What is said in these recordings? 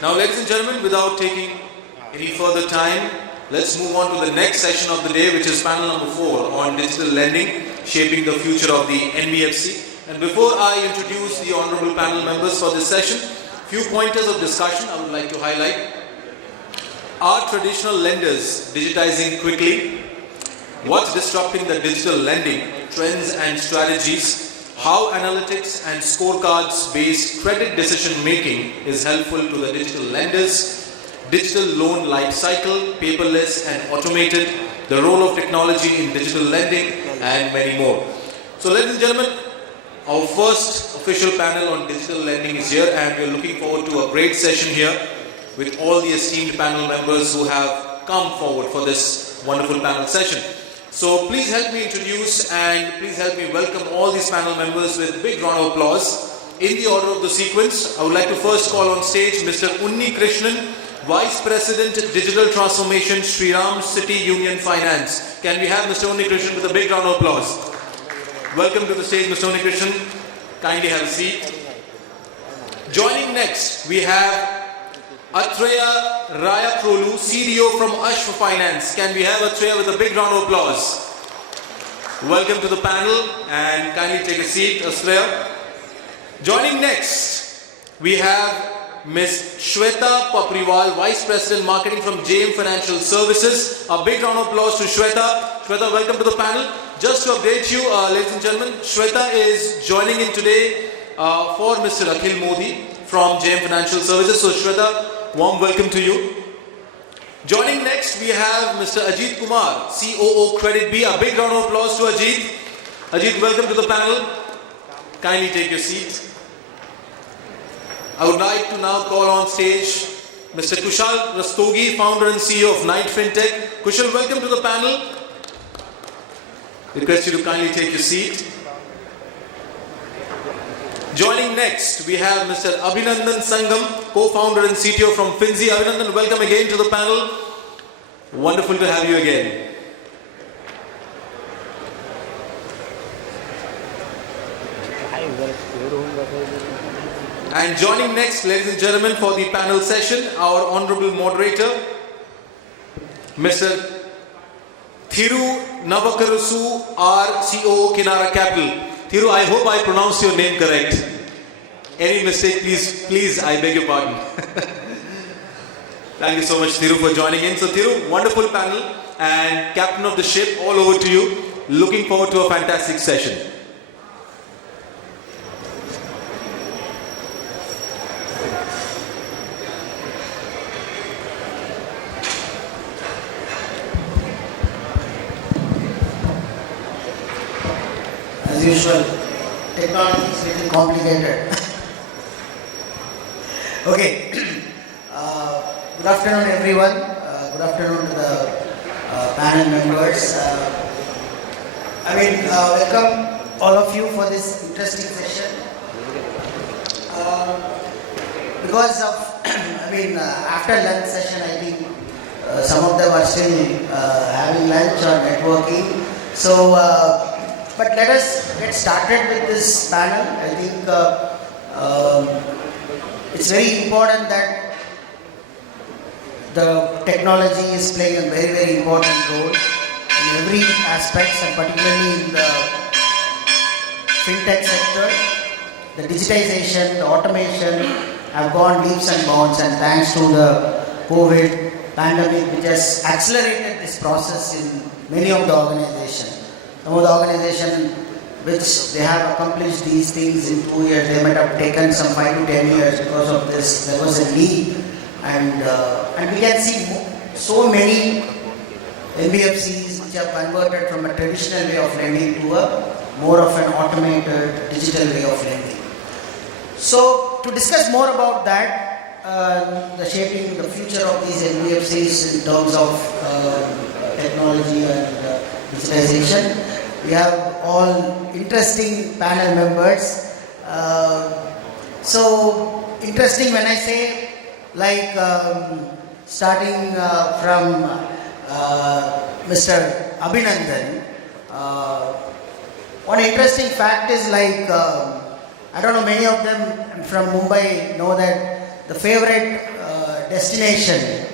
Now, ladies and gentlemen, without taking any further time, let's move on to the next session of the day, which is panel number 4 on digital lending, shaping the future of the NBFC. And before I introduce the honorable panel members for this session, few pointers of discussion I would like to highlight. Are traditional lenders digitizing quickly? What's disrupting the digital lending trends and strategies? How analytics and scorecards-based credit decision-making is helpful to the digital lenders? Digital loan life cycle, paperless and automated, the role of technology in digital lending, and many more. So, ladies and gentlemen, our first official panel on digital lending is here, and we are looking forward to a great session here with all the esteemed panel members who have come forward for this wonderful panel session. So please help me introduce and please help me welcome all these panel members with a big round of applause. In the order of the sequence, I would like to first call on stage Mr. Unni Krishnan, Vice President Digital Transformation, Shriram City Union Finance. Can we have Mr. Unni Krishnan with a big round of applause? Welcome to the stage, Mr. Unni Krishnan. Kindly have a seat. Joining next, we have Atreya Rayaprolu, CDO from Ashv Finance. Can we have Atreya with a big round of applause? Welcome to the panel and kindly take a seat, Atreya. Joining next, we have Ms. Shweta Papriwal, Vice President Marketing from JM Financial Services. A big round of applause to Shweta. Shweta, welcome to the panel. Just to update you, ladies and gentlemen, Shweta is joining in today for Mr. Akhil Modi from JM Financial Services. So Shweta, warm welcome to you. Joining next, we have Mr. Ajeet Kumar, COO KreditBee. A big round of applause to Ajeet. Ajeet, welcome to the panel. Kindly take your seat. I would like to now call on stage Mr. Kushal Rastogi, founder and CEO of Knight FinTech. Kushal, welcome to the panel. Request you to kindly take your seat. Joining next, we have Mr. Abhinandan Sangam, co-founder and CTO from Finzy. Abhinandan, welcome again to the panel. Wonderful to have you again. And joining next, ladies and gentlemen, for the panel session, our honorable moderator, Mr. Thiru Navakarusu, our COO, Kinara Capital. Thiru, I hope I pronounced your name correct. Any mistake, please, I beg your pardon. Thank you so much, Thiru, for joining in. So, Thiru, wonderful panel and captain of the ship, all over to you. Looking forward to a fantastic session. As usual, technology is a little complicated. Okay. Good afternoon, everyone. Good afternoon to the panel members. Welcome all of you for this interesting session. Because of, after lunch session, I think some of them are still having lunch or networking. So, but let us get started with this panel. I think it's very important that the technology is playing a very, very important role in every aspect, and particularly in the FinTech sector. The digitization, the automation have gone leaps and bounds, and thanks to the COVID pandemic, which has accelerated this process in many of the organizations. Some of the organizations which they have accomplished these things in 2 years, they might have taken some 5 to 10 years because of this. There was a need, and we can see so many NBFCs which have converted from a traditional way of lending to a more of an automated digital way of lending. So to discuss more about that, the shaping the future of these NBFCs in terms of technology and digitization, we have all interesting panel members. So interesting when I say, like, starting from Mr. Abhinandan, one interesting fact is, like, I don't know, many of them from Mumbai know that the favorite destination,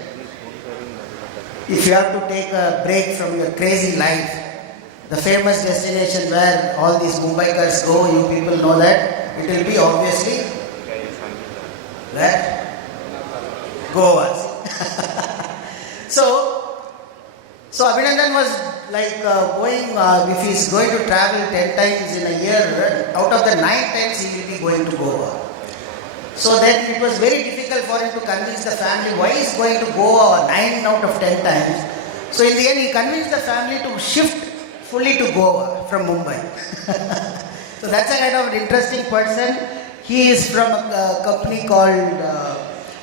if you have to take a break from your crazy life, the famous destination where all these Mumbaikars go, you people know that, it will be obviously where? Goa. So Abhinandan was like going, if he's going to travel 10 times in a year, out of the 9 times he will be going to Goa. So then it was very difficult for him to convince the family why he's going to Goa 9 out of 10 times. So in the end he convinced the family to shift fully to Goa from Mumbai. So that's a kind of an interesting person. He is from a company called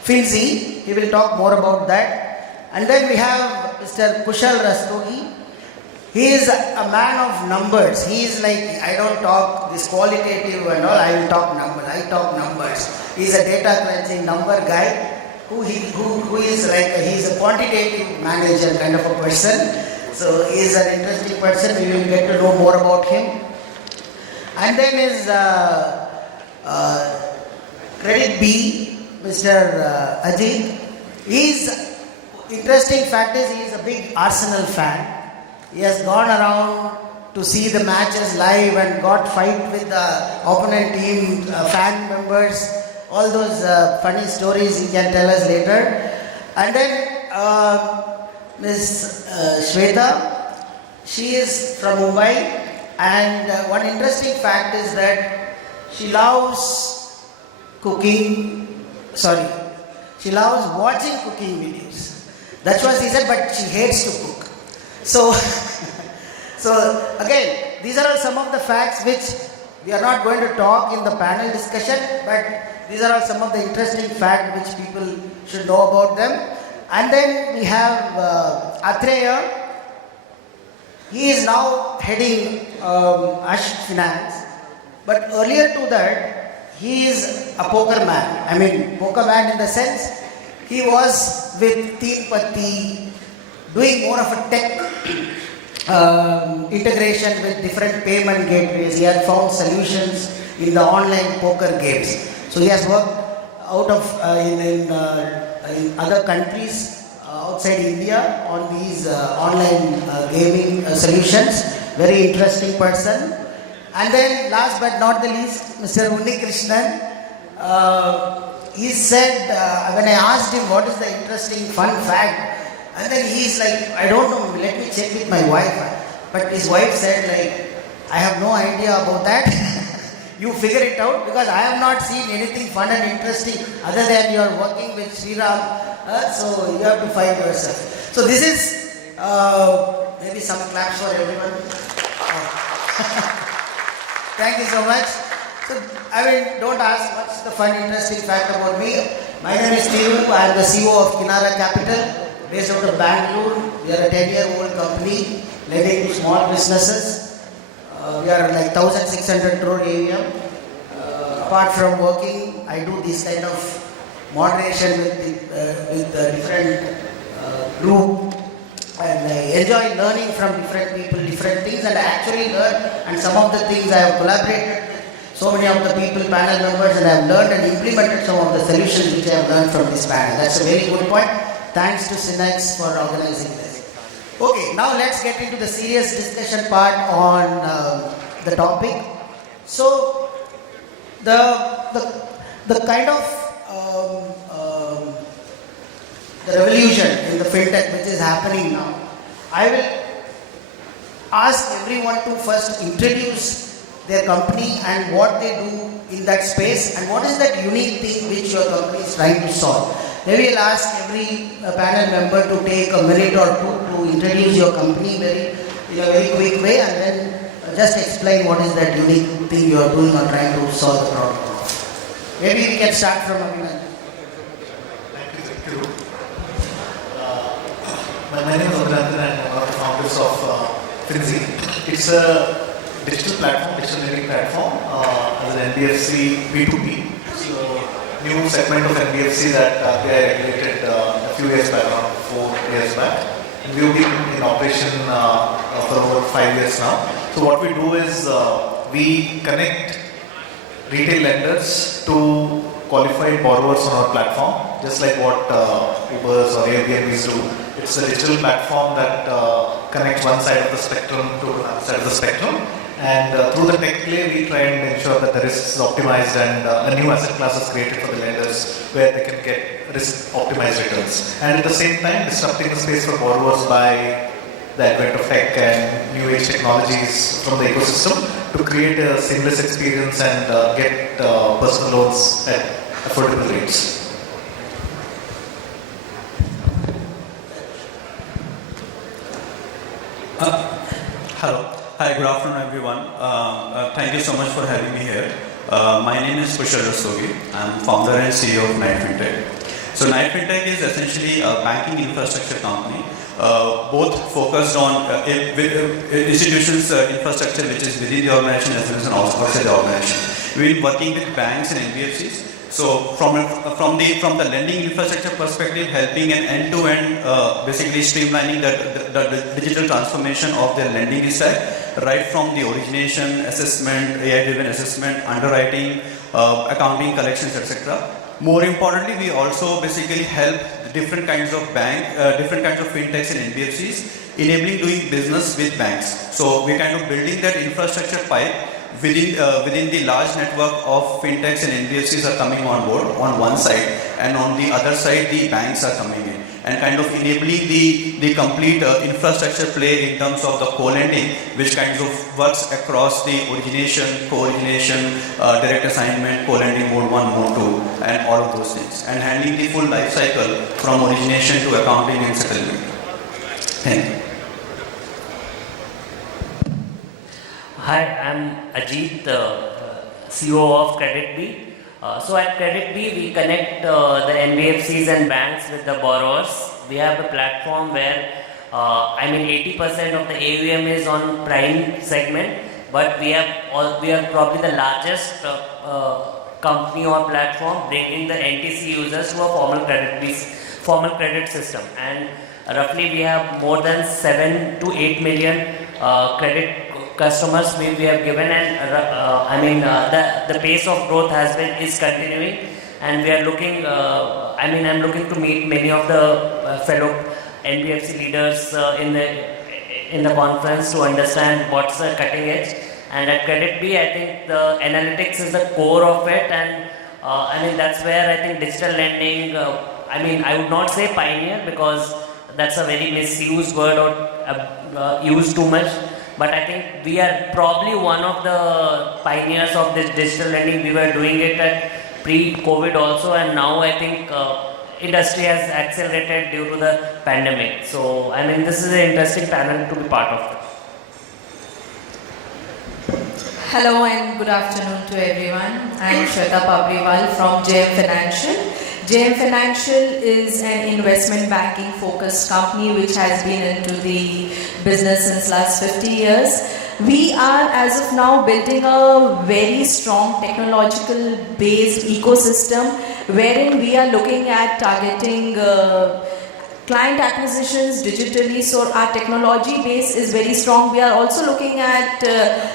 Finzy. He will talk more about that. And then we have Mr. Kushal Rastogi. He is a man of numbers. He is like, I don't talk this qualitative and all, I will talk numbers. I talk numbers. He is a data crunching number guy who is like, he is a quantitative manager kind of a person. So he is an interesting person. We will get to know more about him. And then is KreditBee, Mr. Ajeet. Interesting fact is he is a big Arsenal fan. He has gone around to see the matches live and got fight with the opponent team, fan members. All those funny stories he can tell us later. And then Ms. Shweta, she is from Mumbai. And one interesting fact is that she loves she loves watching cooking videos. That's what she said, but she hates to cook. So again, these are all some of the facts which we are not going to talk in the panel discussion, but these are all some of the interesting facts which people should know about them. And then we have Atreya. He is now heading Ashv Finance, but earlier to that, he is a poker man. I mean, poker man in the sense, he was with Team Patti, doing more of a tech integration with different payment gateways. He had found solutions in the online poker games. So he has worked out of in other countries outside India on these online gaming solutions. Very interesting person. And then last but not the least, Mr. Unni krishnan. He said, when I asked him what is the interesting fun fact, and then he's like, I don't know, let me check with my wife. But his wife said like, I have no idea about that. You figure it out, because I have not seen anything fun and interesting other than you are working with Shriram. So you have to find yourself. So this is maybe some claps for everyone. Thank you so much. So, I mean, don't ask what's the fun, interesting fact about me. My name is Thiru. I am the CEO of Kinara Capital, based out of Bangalore. We are a 10-year-old company lending to small businesses. We are like 1,600 crore AUM. Apart from working, I do this kind of moderation with different group. And I enjoy learning from different people, different things, and I actually learn. And some of the things I have collaborated with so many of the people, panel members, and I have learned and implemented some of the solutions which I have learned from this panel. That's a very good point. Thanks to Synnex for organizing this. Okay, now let's get into the serious discussion part on the topic. So, the kind of the revolution in the FinTech which is happening now, I will ask everyone to first introduce their company and what they do in that space and what is that unique thing which your company is trying to solve. Maybe I'll ask every panel member to take a minute or two to introduce your company in a very quick way, and then just explain what is that unique thing you are doing or trying to solve the problem. Maybe we can start from Abhinandan. My name is Abhinandan and I'm one of the founders of Finzy. It's a digital platform, digital lending platform as an NBFC B2B. So, new segment of NBFC that we regulated a few years back, around 4 years back. And we've been in operation for over 5 years now. So what we do is we connect retail lenders to qualified borrowers on our platform. just like what Ubers or Airbnbs do. It's a digital platform that connects one side of the spectrum to another side of the spectrum. And through the tech play, we try and ensure that the risk is optimized and a new asset class is created for the lenders where they can get risk optimized returns. And at the same time, disrupting the space for borrowers by the advent of tech and new age technologies from the ecosystem to create a seamless experience and get personal loans at affordable rates. Hello. Hi, good afternoon everyone. Thank you so much for having me here. My name is Kushal Rastogi. I'm founder and CEO of FinTech. So FinTech is essentially a banking infrastructure company, both focused on institutions infrastructure which is within the organization as well as outside the organization. We've been working with banks and NBFCs. So from the lending infrastructure perspective, helping an end-to-end, basically streamlining the digital transformation of their lending stack, right from the origination, assessment, AI-driven assessment, underwriting, accounting, collections, etc. More importantly, we also basically help different kinds of different kinds of fintechs and NBFCs, enabling doing business with banks. So we're kind of building that infrastructure pipe within the large network of fintechs and NBFCs are coming on board on one side, and on the other side the banks are coming in and kind of enabling the complete infrastructure play in terms of the co-lending, which kind of works across the origination, co-origination, direct assignment, co-lending mode 1, mode 2 and all of those things, and handling the full life cycle from origination to accounting and settlement. Thank you. Hi, I'm Ajeet, CEO of KreditBee. So at KreditBee, we connect the NBFCs and banks with the borrowers. We have a platform where, 80% of the AUM is on prime segment, but we are probably the largest company or platform bringing the NTC users to a formal credit system. And roughly we have more than 7 to 8 million credit customers we have given, and the pace of growth is continuing, and we are looking. I'm looking to meet many of the fellow NBFC leaders in the conference to understand what's the cutting edge. And at KreditBee, I think the analytics is the core of it, and that's where I think digital lending. I would not say pioneer because that's a very misused word or used too much. But I think we are probably one of the pioneers of this digital lending. We were doing it at pre-COVID also, and now I think industry has accelerated due to the pandemic. So this is an interesting panel to be part of. Hello and good afternoon to everyone. I am Shweta Papriwal from JM Financial. JM Financial is an investment banking focused company which has been into the business since last 50 years. We are as of now building a very strong technological based ecosystem wherein we are looking at targeting client acquisitions digitally, so our technology base is very strong. We are also looking at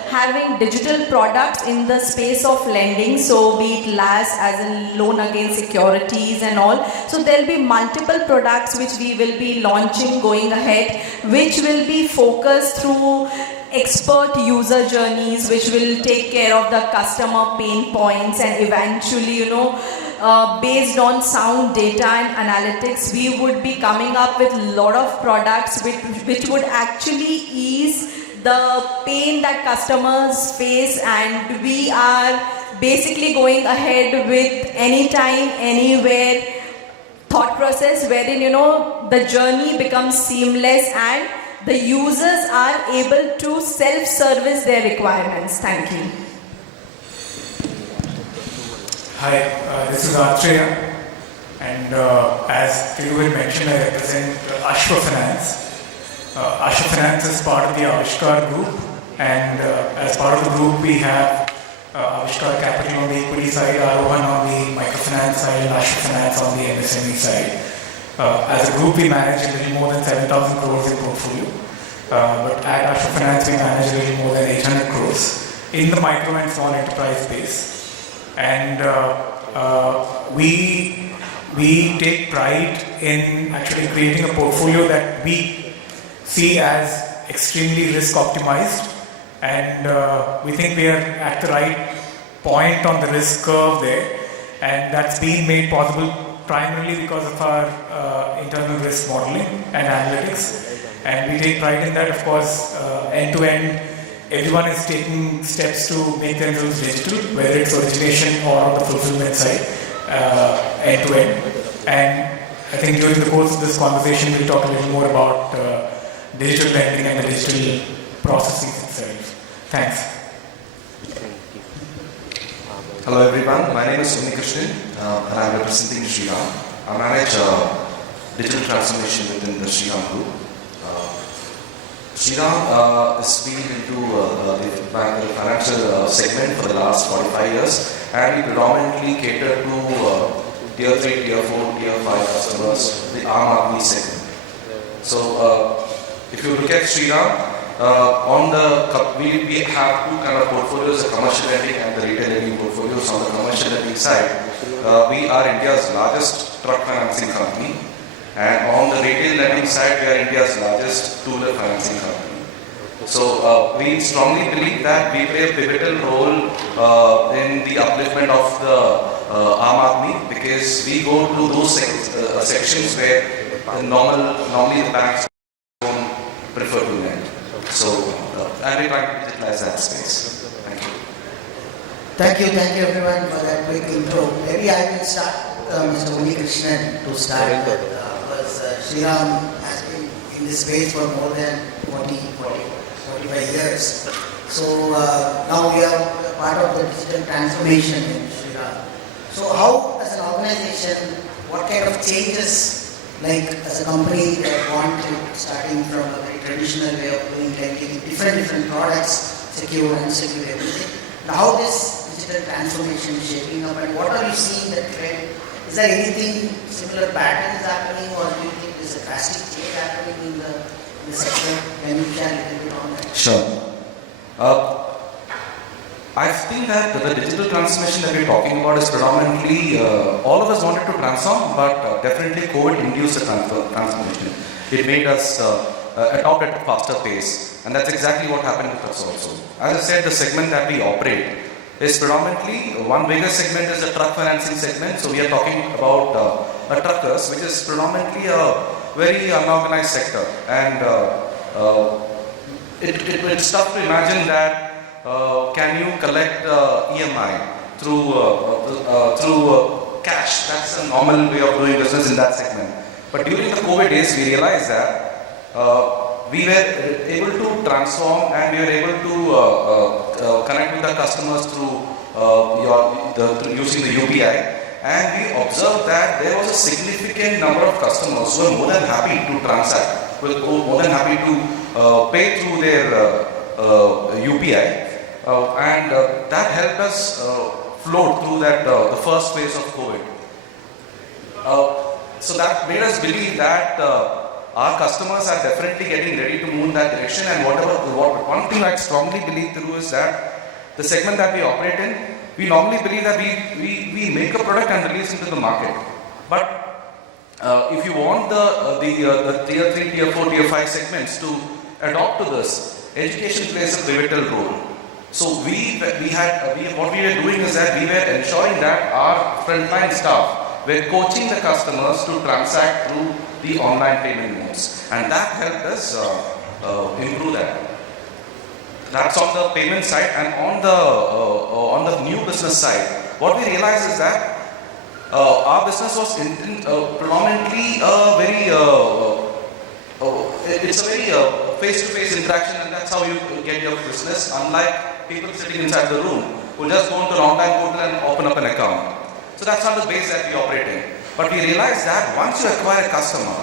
having digital products in the space of lending, so be it LAS as in loan against securities and all. So there will be multiple products which we will be launching going ahead, which will be focused through expert user journeys, which will take care of the customer pain points, and eventually, based on sound data and analytics, we would be coming up with a lot of products which would actually ease the pain that customers face, and we are basically going ahead with anytime, anywhere thought process wherein the journey becomes seamless and the users are able to self-service their requirements. Thank you. Hi, this is Atreya, and as Thiru had mentioned, I represent Ashv Finance. Ashv Finance is part of the Avishkar group, and as part of the group we have Avishkar Capital on the equity side, Arohan on the microfinance side, and Ashv Finance on the MSME side. As a group we manage a little more than 7,000 crores in portfolio, but at Ashv Finance we manage a little more than 800 crores in the micro and small enterprise space. And we we take pride in actually creating a portfolio that we see as extremely risk optimized, and we think we are at the right point on the risk curve there, and that's been made possible primarily because of our internal risk modeling and analytics. And we take pride in that, of course, end to end. Everyone is taking steps to make themselves digital, whether it's origination or on the fulfillment side, end to end. And I think during the course of this conversation, we'll talk a little more about digital lending and the digital processes itself. Thanks. Hello everyone, my name is Unni and I'm representing Shriram. I manage digital transformation within the Shriram group. Shriram is been into the financial segment for the last 45 years, and we predominantly cater to tier 3, tier 4, tier 5 customers, the Aam Aadmi segment. So if you look at Shriram, we have two kind of portfolios, the commercial lending and the retail lending portfolios. On the commercial lending side, we are India's largest truck financing company, and on the retail lending side, we are India's largest two-wheeler financing company. So we strongly believe that we play a pivotal role in the upliftment of the Aam Aadmi, because we go to those sections where normally the banks don't prefer to lend. So, and we're trying to digitalize that space. Thank you. Thank you everyone for that quick intro. Maybe I will start, Mr. Unni Krishnan to start, because Shriram has been in this space for more than 45 years. So now we are part of the digital transformation in Shriram. So how, as an organization, what kind of changes, like as a company that want to, starting from a very traditional way of doing lending, different products, secure, unsecure, everything. Now how this digital transformation is shaping up, and what are you seeing the trend? Is there anything similar patterns happening, or do you think there's a drastic change happening in the sector? Can you share a little bit on that? Sure. I think that the digital transformation that we're talking about is predominantly all of us wanted to transform, but definitely COVID induced the transformation. It made us adopt at a faster pace, and that's exactly what happened with us also. As I said, the segment that we operate is predominantly, one bigger segment is the truck financing segment. So we are talking about truckers, which is predominantly a very unorganized sector, and it's tough to imagine that can you collect EMI through cash. That's a normal way of doing business in that segment. But during the COVID days, we realized that we were able to transform, and we were able to connect with the customers through using the UPI. And we observed that there was a significant number of customers who were more than happy to transact, were more than happy to pay through their UPI. And that helped us float through that the first phase of COVID. So that made us believe that our customers are definitely getting ready to move in that direction. And one thing I strongly believe through is that the segment that we operate in, we normally believe that we make a product and release into the market. But if you want the tier 3, tier 4, tier 5 segments to adopt to this, education plays a pivotal role. So what we were doing is that we were ensuring that our frontline staff were coaching the customers to transact through the online payment modes, and that helped us improve that. That's on the payment side. And on the new business side, what we realized is that our business was predominantly it's a very face-to-face interaction, and that's how you get your business, unlike people sitting inside the room who just go into an online portal and open up an account. So that's not the base that we operate in. But we realized that once you acquire a customer,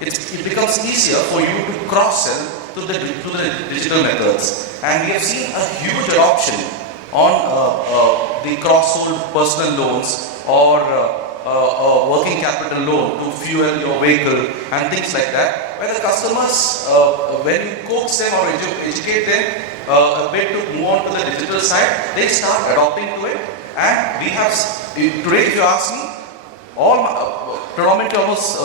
it becomes easier for you to cross-sell to the digital methods. And we have seen a huge adoption on the cross-sold personal loans or working capital loan to fuel your vehicle and things like that, where the customers, when you coach them or educate them a bit to move on to the digital side, they start adopting to it. And we have, today if you ask me, predominantly almost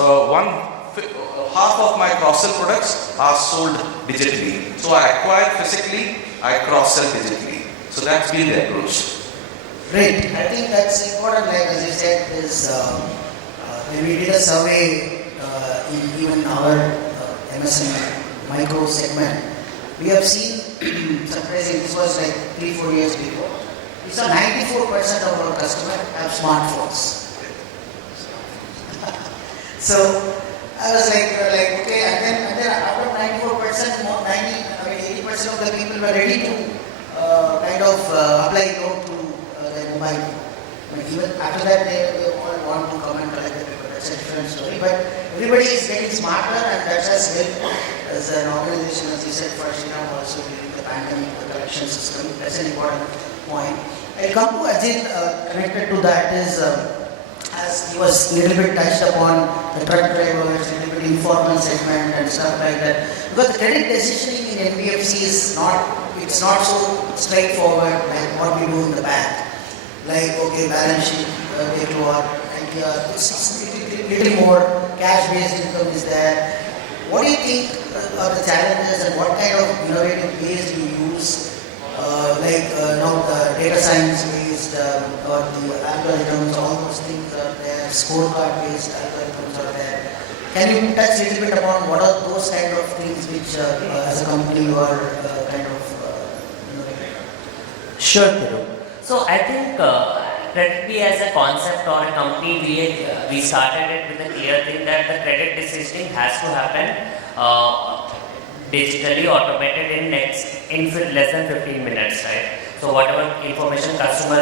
half of my cross-sell products are sold digitally. So I acquire physically, I cross-sell digitally. So that's been the approach. Great. I think that's important, like as you said, is when we did a survey in even our MSME micro segment, we have seen, surprising, this was like 3-4 years before, we saw 94% of our customers have smartphones. So I was like okay, and then out of 94%, more 80% of the people were ready to kind of apply loan to their mobile. Even after that, they all want to come and collect the paper. That's a different story. But everybody is getting smarter, and that has helped as an organization, as you said, for Shriram also during the pandemic, the collection system. That's an important point. I'll come to Ajeet, connected to that is, as he was a little bit touched upon the truck drivers, a little bit informal segment and stuff like that. Because the credit decisioning in NBFC is it's not so straightforward like what we do in the bank. Like, okay, balance sheet, it's a little more cash-based income is there. What do you think are the challenges and what kind of innovative ways do you use? Now the data science based or the algorithms, all those things are there, scorecard based algorithms are there. Can you touch a little bit upon what are those kind of things which as a company you are kind of innovating? Sure, Thiru. So I think KreditBee as a concept or a company, we started it with a clear thing that the credit decisioning has to happen digitally, automated in less than 15 minutes, right? So whatever information customer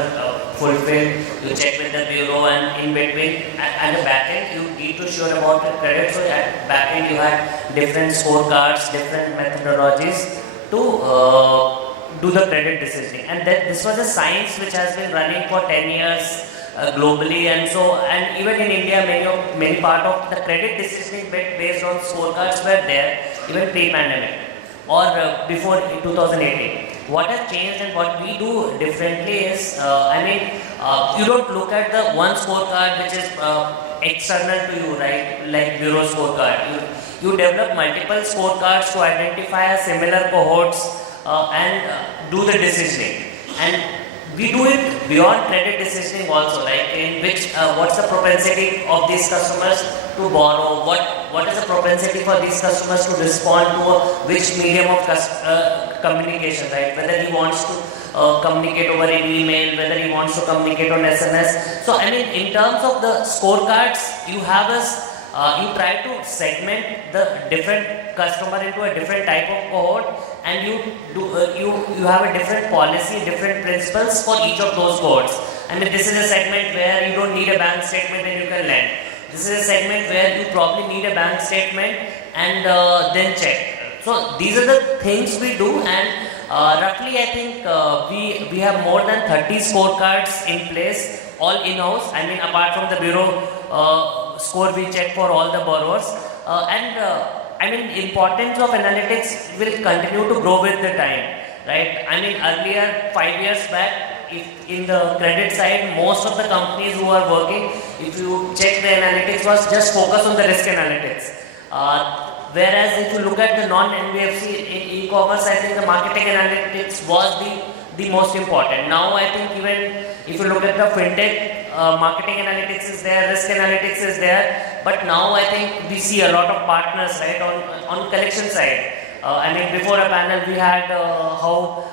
fulfill, you check with the bureau, and in between and the back end, you need to sure about the credit. So at back end, you have different scorecards, different methodologies to do the credit decisioning. And this was a science which has been running for 10 years globally, and even in India, many part of the credit decisioning based on scorecards were there even pre-pandemic or before 2018. What has changed and what we do differently is, you don't look at the one scorecard which is external to you, right? Like bureau scorecard. You develop multiple scorecards to identify similar cohorts and do the decisioning. And we do it beyond credit decisioning also, like in which what's the propensity of these customers to borrow, what is the propensity for these customers to respond to which medium of communication, right? Whether he wants to communicate over an email, whether he wants to communicate on SMS. So in terms of the scorecards, you have you try to segment the different customer into a different type of cohort, and you have a different policy, different principles for each of those cohorts. This is a segment where you don't need a bank statement and you can lend. This is a segment where you probably need a bank statement and then check. So these are the things we do, and roughly I think we have more than 30 scorecards in place, all in-house. Apart from the bureau score we check for all the borrowers, importance of analytics will continue to grow with the time, right? Earlier, 5 years back, in the credit side, most of the companies who are working, if you check the analytics, was just focus on the risk analytics. Whereas if you look at the non-NBFC in e-commerce, I think the marketing analytics was the most important. Now I think even if you look at the FinTech, marketing analytics is there, risk analytics is there, but now I think we see a lot of partners, right, on collection side. Before a panel we had how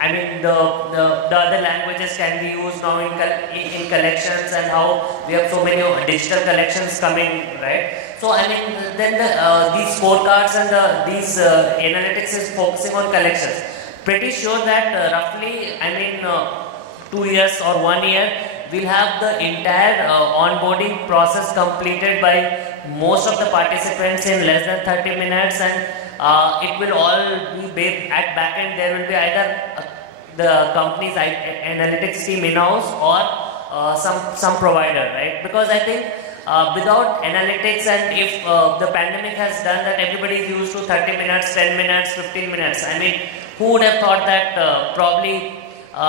the other languages can be used now in collections, and how we have so many digital collections coming, right? So then these scorecards and these analytics is focusing on collections. Pretty sure that roughly 2 years or 1 year we'll have the entire onboarding process completed by most of the participants in less than 30 minutes, and it will all be at back end. There will be either the company's analytics team in-house or some provider, right? Because I think without analytics, and if the pandemic has done that everybody is used to 30 minutes, 10 minutes, 15 minutes. Who would have thought that probably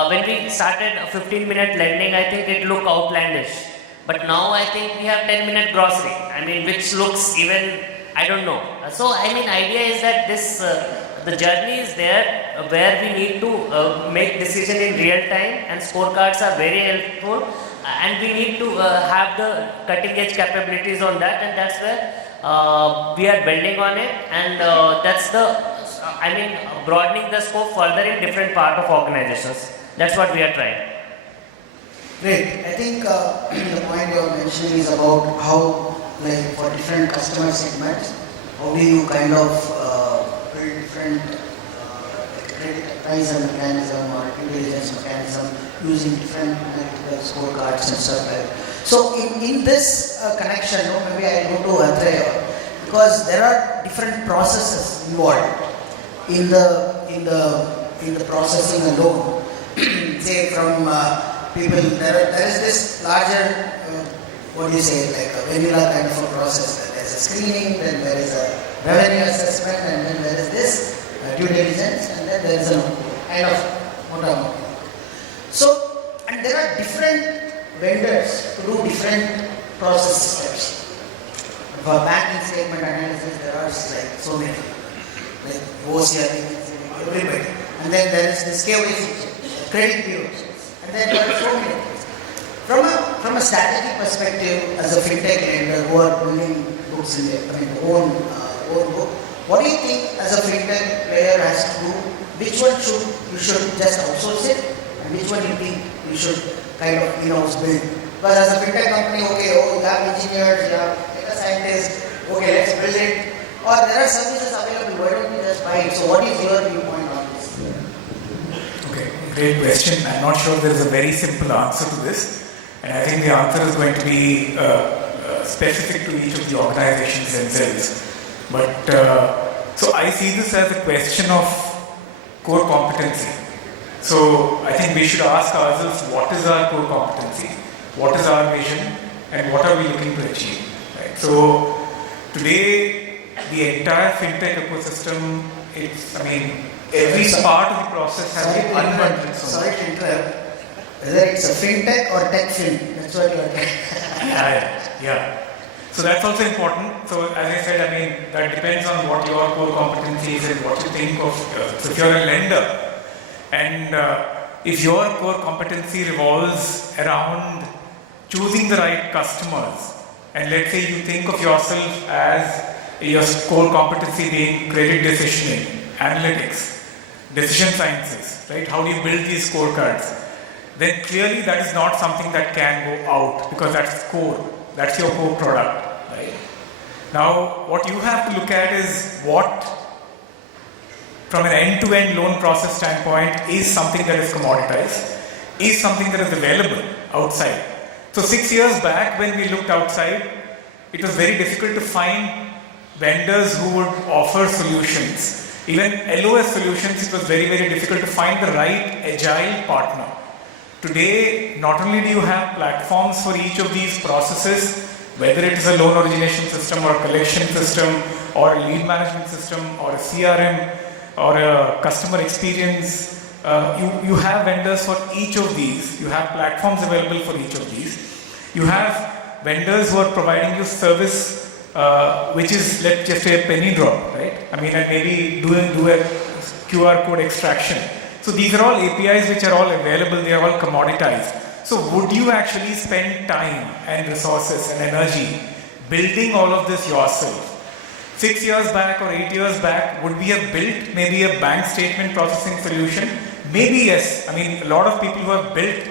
when we started a 15-minute lending, I think it looked outlandish. But now I think we have 10-minute grocery. I mean, which looks even, I don't know. So I mean, idea is that this, the journey is there where we need to make decision in real time, and scorecards are very helpful. And we need to have the cutting edge capabilities on that, and that's where we are building on it, and that's the, I mean, broadening the scope further in different part of organizations. That's what we are trying. Great. I think the point you are mentioning is about how, like, for different customer segments, how do you kind of build different credit appraisal mechanism or due diligence mechanism using different analytical scorecards and stuff like that. So in this connection, maybe I go to Atreya, because there are different processes involved in the processing a loan. Say from people, there is this larger, what do you say, like a vanilla kind of a process. There is a screening, then there is a revenue assessment, and then there is this due diligence, and then there is a kind of motor. So, and there are different vendors to do different process steps. For banking statement analysis, there are like so many, like OCR, everybody. And then there is this KYC, credit bureaus, and then there are so many things. From a strategic perspective, as a FinTech lender who are building books in their own book, what do you think as a FinTech player has to do? Which one you should just outsource it, and which one you think you should kind of in-house build? Because as a FinTech company, you have engineers, you have data scientists, let's build it. Or there are services available, why don't you just buy it? So what is your viewpoint on this? Okay, great question. I'm not sure there's a very simple answer to this. And I think the answer is going to be specific to each of the organizations themselves. But so I see this as a question of core competency. So I think we should ask ourselves, what is our core competency? What is our vision? And what are we looking to achieve? Right? So today, the entire FinTech ecosystem, every part of the process has been unbundled. Sorry to interrupt. Whether it's a FinTech or tech fin, that's what you are saying. Yeah. So that's also important. So as I said, that depends on what your core competency is and what you think of. So if you're a lender, and if your core competency revolves around choosing the right customers, and let's say you think of yourself as your core competency being credit decisioning, analytics, decision sciences, right? How do you build these scorecards? Then clearly that is not something that can go out, because that's core. That's your core product, right? Now, what you have to look at is what, from an end-to-end loan process standpoint, is something that is commoditized, is something that is available outside. So 6 years back, when we looked outside, it was very difficult to find vendors who would offer solutions. Even LOS solutions, it was very, very difficult to find the right agile partner. Today, not only do you have platforms for each of these processes, whether it is a loan origination system or a collection system or a lead management system or a CRM or a customer experience, you have vendors for each of these. You have platforms available for each of these. You have vendors who are providing you service, which is, let's just say, a penny drop, right? And maybe do a QR code extraction. So these are all APIs which are all available, they are all commoditized. So would you actually spend time and resources and energy building all of this yourself? 6 years back or 8 years back, would we have built maybe a bank statement processing solution? Maybe yes. A lot of people who have built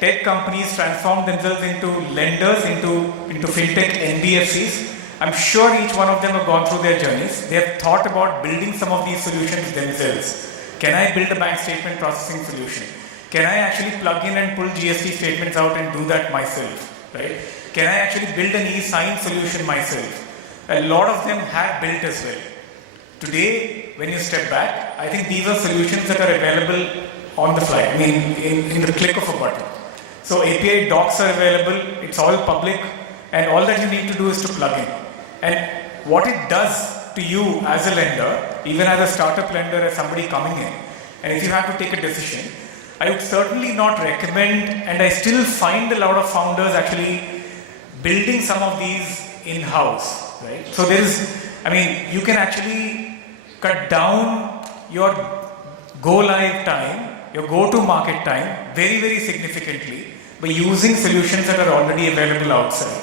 tech companies transformed themselves into lenders, into FinTech NBFCs. I'm sure each one of them have gone through their journeys. They have thought about building some of these solutions themselves. Can I build a bank statement processing solution? Can I actually plug in and pull GST statements out and do that myself? Right? Can I actually build an e-sign solution myself? A lot of them have built as well. Today, when you step back, I think these are solutions that are available on the fly, in the click of a button. So API docs are available, it's all public, and all that you need to do is to plug in. And what it does to you as a lender, even as a startup lender, as somebody coming in, and if you have to take a decision, I would certainly not recommend, and I still find a lot of founders actually building some of these in-house, right? So there is, you can actually cut down your go-live time, your go-to-market time very, very significantly by using solutions that are already available outside.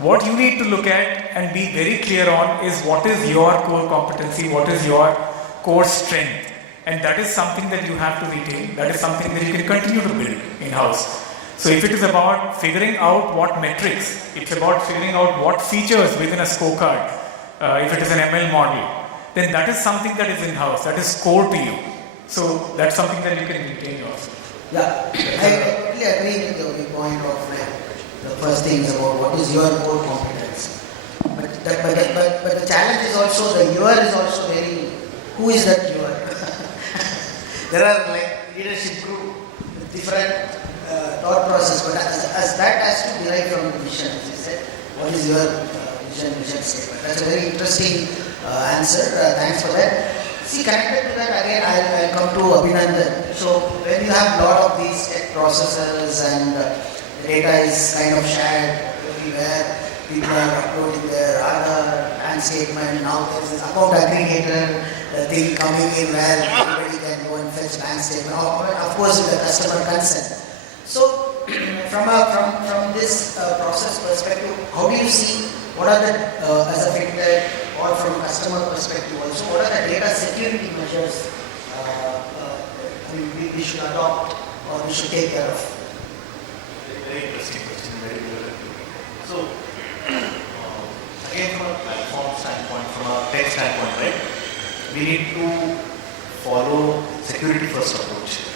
What you need to look at and be very clear on is what is your core competency, what is your core strength. And that is something that you have to retain, that is something that you can continue to build in-house. So if it is about figuring out what metrics, it's about figuring out what features within a scorecard, if it is an ML model, then that is something that is in-house, that is core to you. So that's something that you can retain yourself. Yeah, I totally agree with the point of the first thing is about what is your core competence. But the challenge is also, the your is also very, who is that your? There are like leadership group with different thought process, but as that has to derive from the vision, as you said, what is your vision statement? That's a very interesting answer. Thanks for that. See, connected to that again, I'll come to Abhinandan. So when you have a lot of these tech processes and the data is kind of shared everywhere, people are uploading their Aadhaar, bank statement, now there is this account aggregator thing coming in where everybody can go and fetch bank statement, of course with the customer consent. So from this process perspective, how do you see, what are the, as a FinTech or from customer perspective also, what are the data security measures we should adopt or we should take care of? Very interesting question, very good. So, again from a platform standpoint, from a tech standpoint, right, we need to follow security first approach.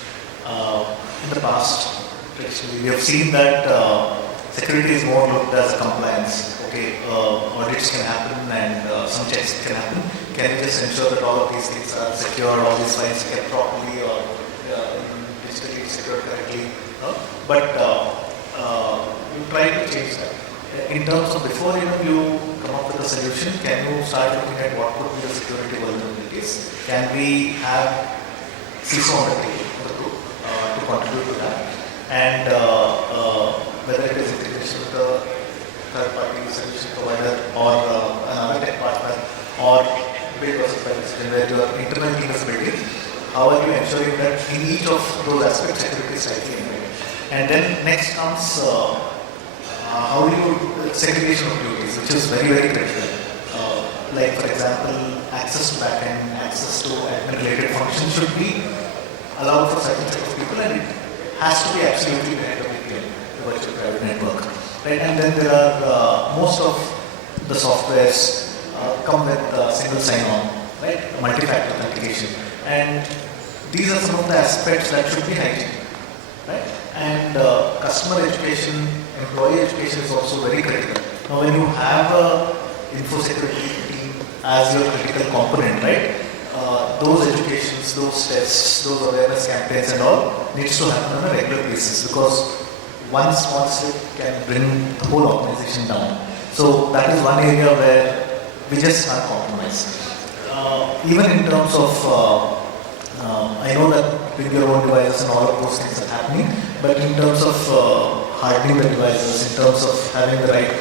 In the past, traditionally, we have seen that security is more looked as compliance. Okay, audits can happen and some checks can happen. Can you just ensure that all of these things are secure, all these files kept properly or digitally secured correctly? But you try to change that. In terms of before even you come up with a solution, can you start looking at what could be the security vulnerabilities? Can we have CISO on the group to contribute to that? And whether it is integration with a third-party solution provider or another tech partner or build versus buy decision where your internal team is building, how are you ensuring that in each of those aspects security is slightly embedded? And then next comes how do you segregation of duties, which is very, very critical. Like for example, access to backend, access to admin-related functions should be allowed for certain set of people, and it has to be absolutely behind the VPN, the virtual private network. Right? And then there are most of the softwares come with single sign-on, right? Multi-factor authentication, and these are some of the aspects that should be hygiene, right? And customer education, employee education is also very critical. Now, when you have a info security team as your critical component, right? Those educations, those tests, those awareness campaigns and all needs to happen on a regular basis, because one small slip can bring the whole organization down. So that is one area where we just can't compromise. Even in terms of, I know that bring your own devices and all of those things are happening, but in terms of hardening the devices, in terms of having the right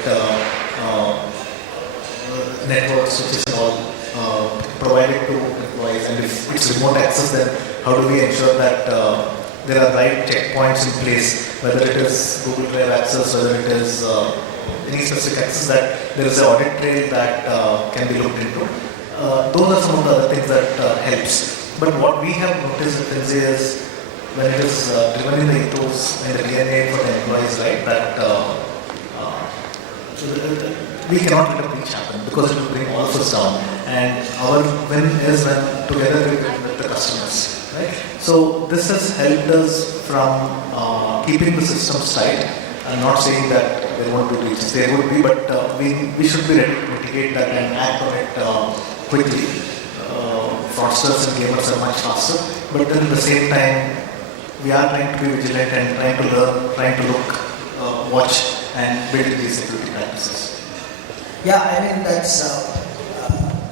network switches and all provided to employees, and if it's remote access, then how do we ensure that there are right checkpoints in place, whether it is Google Drive access, whether it is any specific access, that there is an audit trail that can be looked into. Those are some of the other things that helps. But what we have noticed at Finzy is when it is driven in the ethos and the DNA for the employees, right, that we cannot let a breach happen, because it will bring all of us down. And our win is when together we win with the customers, right? So this has helped us from keeping the systems tight. I'm not saying that there won't be breaches, there would be, but we should be ready to mitigate that and act on it quickly. Fraudsters and gamers are much faster, but then at the same time, we are trying to be vigilant and trying to learn, trying to look, watch and build these security practices. Yeah, I mean that's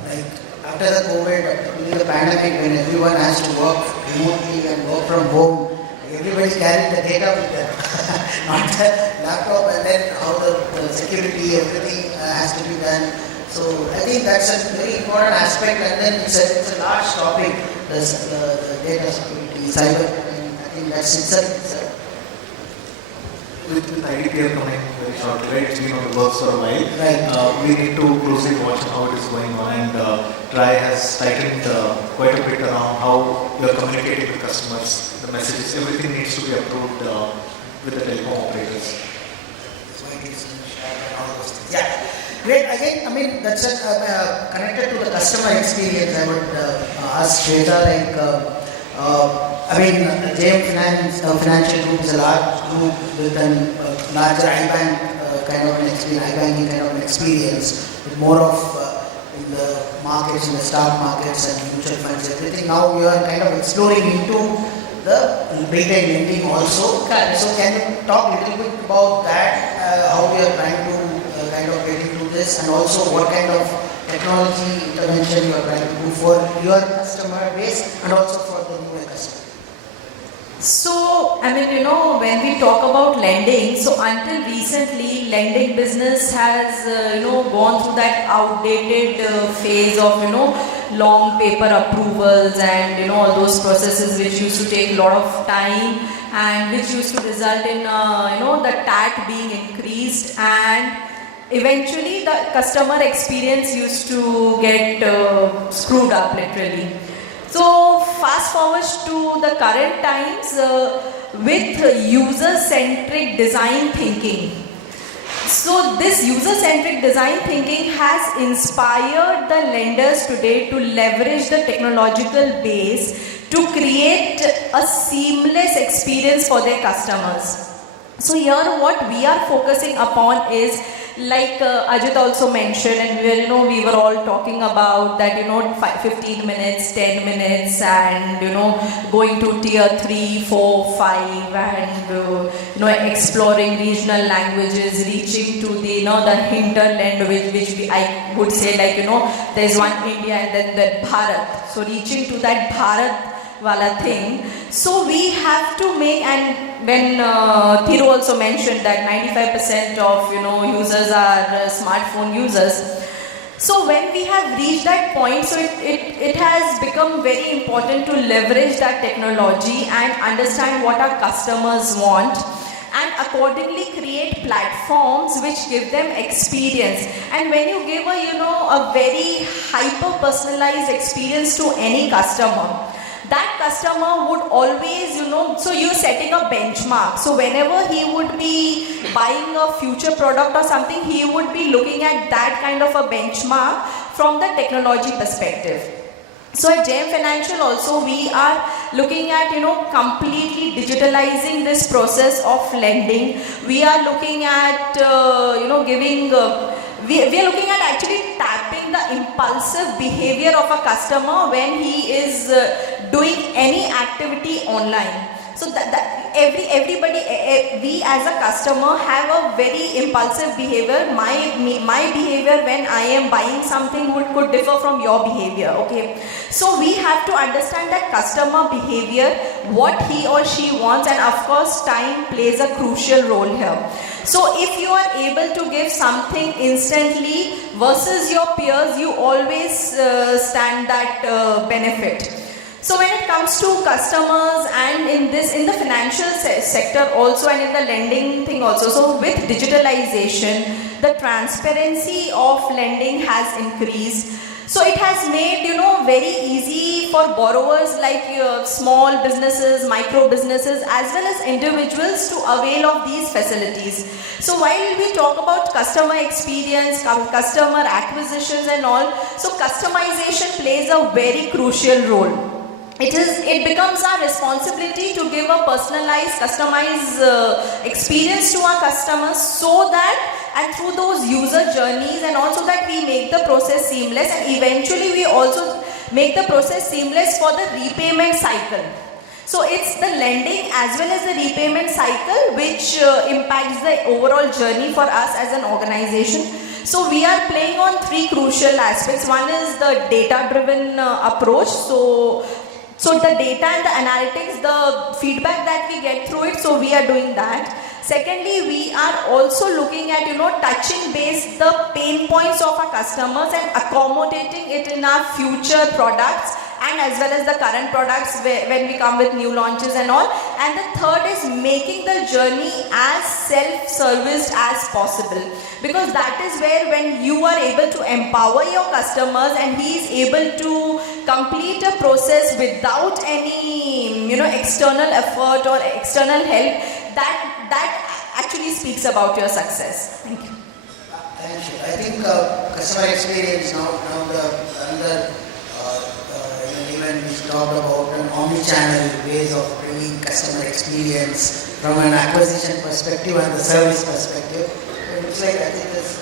like after the COVID, during the pandemic, when everyone has to work remotely and work from home, everybody carrying the data with them, not the laptop, and then how the security, everything has to be done. So I think that's a very important aspect, and then it's a large topic, the data security, cyber, I think that's itself. With IDPR coming very shortly, right? It's been on the works for a while. Right. We need to closely watch how it is going on, and TRAI has tightened quite a bit around how we are communicating with customers, the messages, everything needs to be approved with the telecom operators. Yeah, great. Again, I mean, that's connected to the customer experience. I would ask Shweta, I mean, JM Financial Group is a large group with a larger iBank kind of an experience, iBanking kind of an experience, with more of in the markets, in the stock markets and mutual funds, everything. Now we are kind of exploring into the retail lending also. Correct. So can you talk a little bit about that, how we are trying to kind of get into this, and also what kind of technology intervention you are trying to do for your customer base and also for the newer customer? So, I mean, when we talk about lending, so until recently, lending business has, gone through that outdated phase of, long paper approvals and, all those processes which used to take a lot of time and which used to result in, the TAT being increased, and eventually the customer experience used to get screwed up literally. So fast forward to the current times with user-centric design thinking. So this user-centric design thinking has inspired the lenders today to leverage the technological base to create a seamless experience for their customers. So here what we are focusing upon is, like Ajeet also mentioned, and we were all talking about that 15 minutes, 10 minutes, and going to tier 3, 4, 5, and exploring regional languages, reaching to the the hinterland, which I would say, like there's one India and then Bharat. So reaching to that Bharat wala thing. So we have to make, and when Thiru also mentioned that 95% of users are smartphone users. So when we have reached that point, so it has become very important to leverage that technology and understand what our customers want, and accordingly create platforms which give them experience. And when you give a very hyper personalized experience to any customer, that customer would always, so you're setting a benchmark. So whenever he would be buying a future product or something, he would be looking at that kind of a benchmark from the technology perspective. So at JM Financial also, we are looking at, completely digitalizing this process of lending. We are looking at, giving... we are looking at actually tapping the impulsive behavior of a customer when he is doing any activity online. So that everybody, we as a customer have a very impulsive behavior. My behavior when I am buying something could differ from your behavior. Okay, so we have to understand that customer behavior, what he or she wants, and of course time plays a crucial role here. So if you are able to give something instantly versus your peers, you always stand that benefit. So when it comes to customers and in the financial sector also, and in the lending thing also, so with digitalization, the transparency of lending has increased. So it has made, very easy for borrowers like small businesses, micro businesses, as well as individuals to avail of these facilities. So while we talk about customer experience, customer acquisitions and all, so customization plays a very crucial role. It becomes our responsibility to give a personalized, customized experience to our customers, so that, and through those user journeys, and also that we make the process seamless, and eventually we also make the process seamless for the repayment cycle. So it's the lending as well as the repayment cycle which impacts the overall journey for us as an organization. So we are playing on three crucial aspects. One is the data-driven approach. So So the data and the analytics, the feedback that we get through it, so we are doing that. Secondly, we are also looking at, touching base the pain points of our customers and accommodating it in our future products and as well as the current products when we come with new launches and all. And the third is making the journey as self-serviced as possible, because that is where when you are able to empower your customers and he is able to complete a process without any external effort or external help, that actually speaks about your success. Thank you. Thank you. I think customer experience now the even we talked about an omni-channel ways of bringing customer experience from an acquisition perspective and the service perspective. It looks like I think this.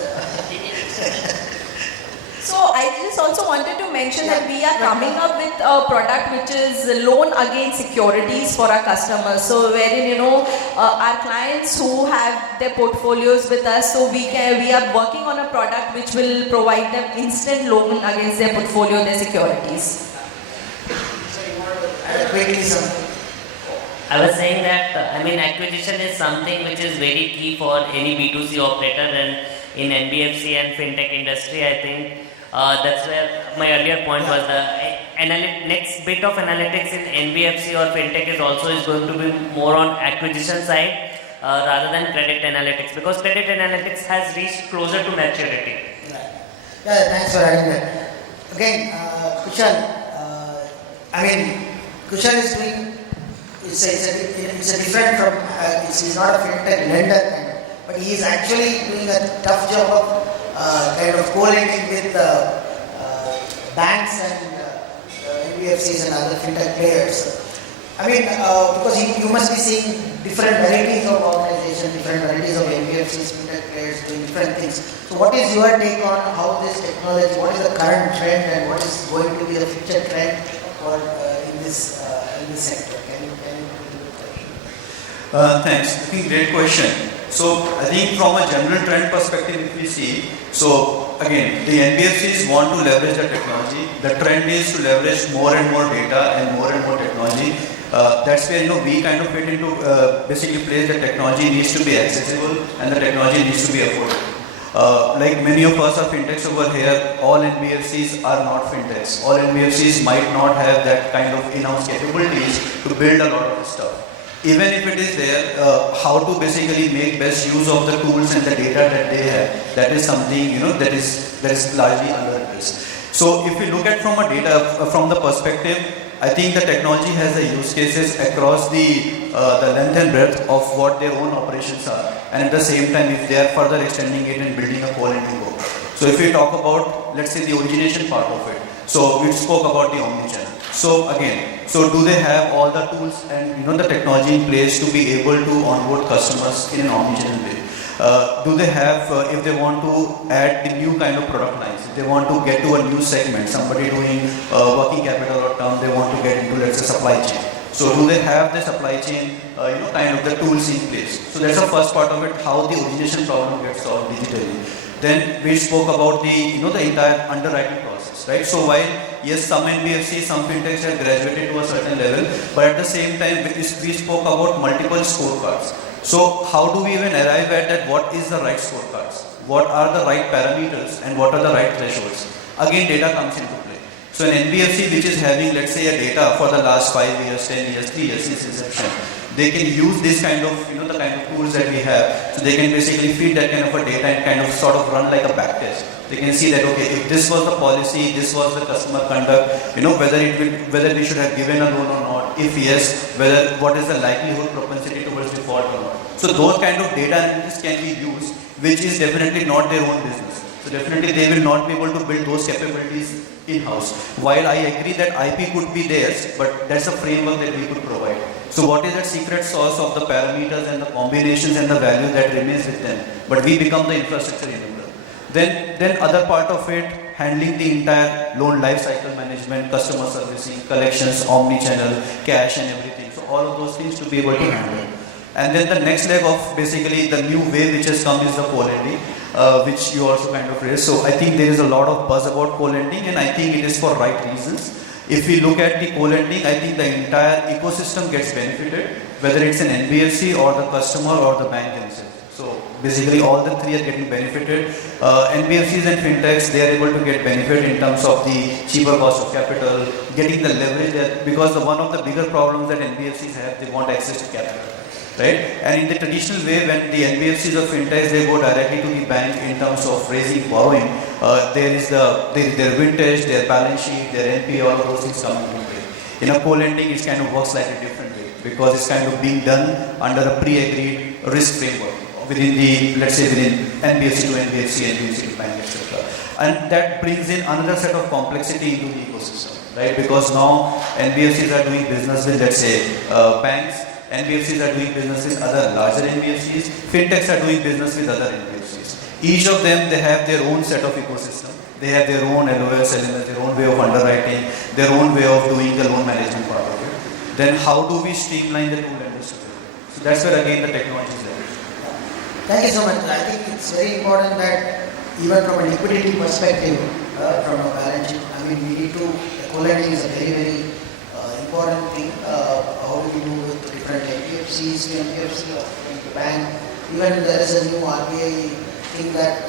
So I just also wanted to mention that we are coming up with a product which is loan against securities for our customers. So wherein our clients who have their portfolios with us, so we are working on a product which will provide them instant loan against their portfolio, their securities. I was saying that acquisition is something which is very key for any B2C operator, and in NBFC and FinTech industry, I think that's where my earlier point was. The next bit of analytics in NBFC or FinTech is going to be more on acquisition side rather than credit analytics, because credit analytics has reached closer to maturity. Yeah, thanks for adding that. Again, Kushal, Kushal is doing, it's a different from, he's not a FinTech lender, but he is actually doing a tough job of kind of co-lending with banks and NBFCs and other FinTech players. Because you must be seeing different varieties of organizations, different varieties of NBFCs, FinTech players doing different things. So what is your take on how this technology, what is the current trend and what is going to be the future trend for in this sector? Can you Thanks. I think great question. So I think from a general trend perspective, if we see, so again, the NBFCs want to leverage the technology. The trend is to leverage more and more data and more technology. That's where we kind of fit into basically place the technology needs to be accessible and the technology needs to be affordable. Like many of us are fintechs over here, all NBFCs are not fintechs. All NBFCs might not have that kind of in-house capabilities to build a lot of stuff. Even if it is there, how to basically make best use of the tools and the data that they have, that is something that is largely underutilized. So if we look at from the perspective, I think the technology has the use cases across the length and breadth of what their own operations are, and at the same time, if they are further extending it and building a co-lending book. So if we talk about, let's say, the origination part of it, so we spoke about the omnichannel. So again, do they have all the tools and the technology in place to be able to onboard customers in an omnichannel way? Do they have, if they want to add the new kind of product lines, if they want to get to a new segment, somebody doing working capital or term, they want to get into, let's say, supply chain. So do they have the supply chain, kind of the tools in place? So that's the first part of it, how the origination problem gets solved digitally. Then we spoke about the, the entire underwriting process, right? So while, yes, some NBFCs, some fintechs have graduated to a certain level, but at the same time, we spoke about multiple scorecards. So how do we even arrive at that? What is the right scorecards? What are the right parameters and what are the right thresholds? Again, data comes into play. So an NBFC which is having, let's say, a data for the last 5 years, 10 years, 3 years since inception, they can use this kind of, the kind of tools that we have. So they can basically feed that kind of a data and kind of sort of run like a back test. They can see that, okay, if this was the policy, this was the customer conduct, whether we should have given a loan or not. If yes, what is the likelihood propensity towards default or not. So those kind of data analytics can be used, which is definitely not their own business. So definitely they will not be able to build those capabilities in-house. While I agree that IP could be theirs, but that's a framework that we could provide. So what is that secret sauce of the parameters and the combinations and the value that remains with them? But we become the infrastructure enabler. Then other part of it, handling the entire loan life cycle management, customer servicing, collections, omni-channel, cash and everything. So all of those things to be able to handle. And then the next leg of basically the new way which has come is the co-lending, which you also kind of raised. So I think there is a lot of buzz about co-lending, and I think it is for right reasons. If we look at the co-lending, I think the entire ecosystem gets benefited, whether it's an NBFC or the customer or the bank themselves. So basically all the three are getting benefited. NBFCs and fintechs, they are able to get benefit in terms of the cheaper cost of capital, getting the leverage there, because one of the bigger problems that NBFCs have, they want access to capital. Right? And in the traditional way, when the NBFCs or fintechs, they go directly to the bank in terms of raising borrowing, there is their vintage, their balance sheet, their NPA, all of those things come into play. In a co-lending, it kind of works like a different way, because it's kind of being done under a pre-agreed risk framework within the, let's say within NBFC to NBFC, NBFC to bank, etc. And that brings in another set of complexity into the ecosystem, right? Because now NBFCs are doing business with, let's say, banks. NBFCs are doing business with other larger NBFCs, fintechs are doing business with other NBFCs. Each of them, they have their own set of ecosystem. They have their own LOS, their own way of underwriting, their own way of doing the loan management part of it. Then how do we streamline the two lenders together? So that's where again the technology is there. Thank you so much. I think it's very important that even from a liquidity perspective, from a balance sheet, I mean, we need to, co-lending is a very, very important thing. How do we do with different NBFCs, NBFC, or the bank? Even there is a new RBI thing that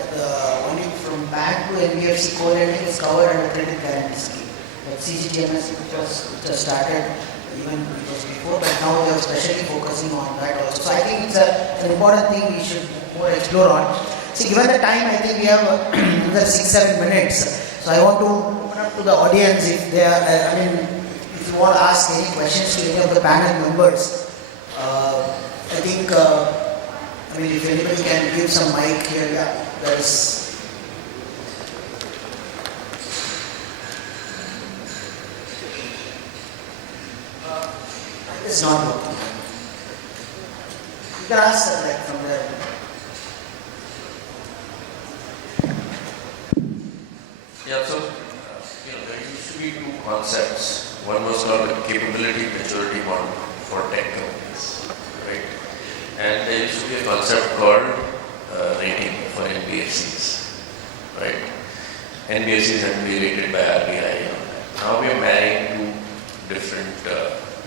only from bank to NBFC co-lending is covered under credit guarantee scheme. Like CGTMS, which was started even it was before, but now they are especially focusing on that also. So I think it's an important thing we should more explore on. See, given the time, I think we have another 6-7 minutes. So I want to open up to the audience if they are, if you want to ask any questions to any of the panel members. I think, if anybody can give some mic here, yeah, there is. It's not working. You can ask that from there. Yeah, so there used to be two concepts. One was called the capability maturity model for tech companies, right? And there used to be a concept called rating for NBFCs, right? NBFCs had to be rated by RBI. Now we are marrying two different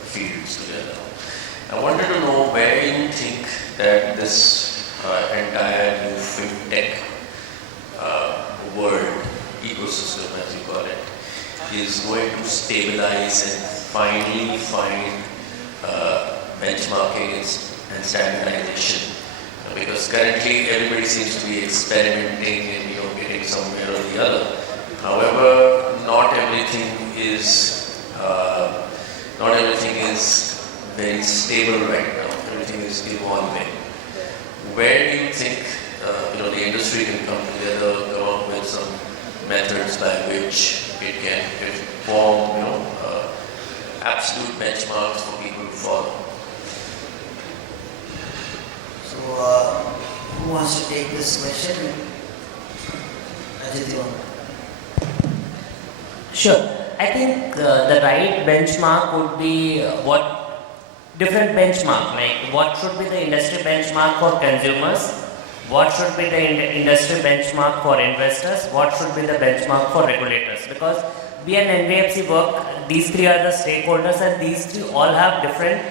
fields together. I wanted to know where you think that this entire new FinTech world, ecosystem as you call it, is going to stabilize and finally find benchmarking and standardization. Because currently everybody seems to be experimenting and getting somewhere or the other. However, not everything is very stable right now. Everything is evolving. Where do you think the industry can come together, come up with some methods by which it can form absolute benchmarks for people to follow? So, who wants to take this question? Ajeet. Sure. I think the right benchmark would be different benchmark, like what should be the industry benchmark for consumers, what should be the industry benchmark for investors, what should be the benchmark for regulators. Because we and NBFC work, these three are the stakeholders and these three all have different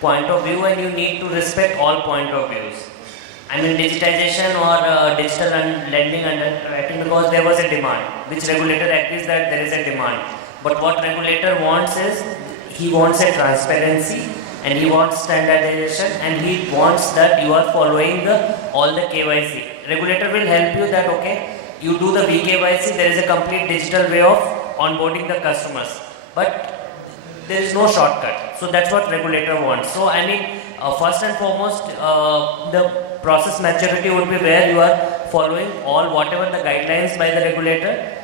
point of view and you need to respect all point of views. Digitization or digital lending underwriting, because there was a demand, which regulator agrees that there is a demand. But what regulator wants is, he wants a transparency and he wants standardization and he wants that you are following all the KYC. Regulator will help you that, okay, you do the VKYC, there is a complete digital way of onboarding the customers. But there is no shortcut. So that's what regulator wants. So first and foremost, the process maturity would be where you are following whatever the guidelines by the regulator.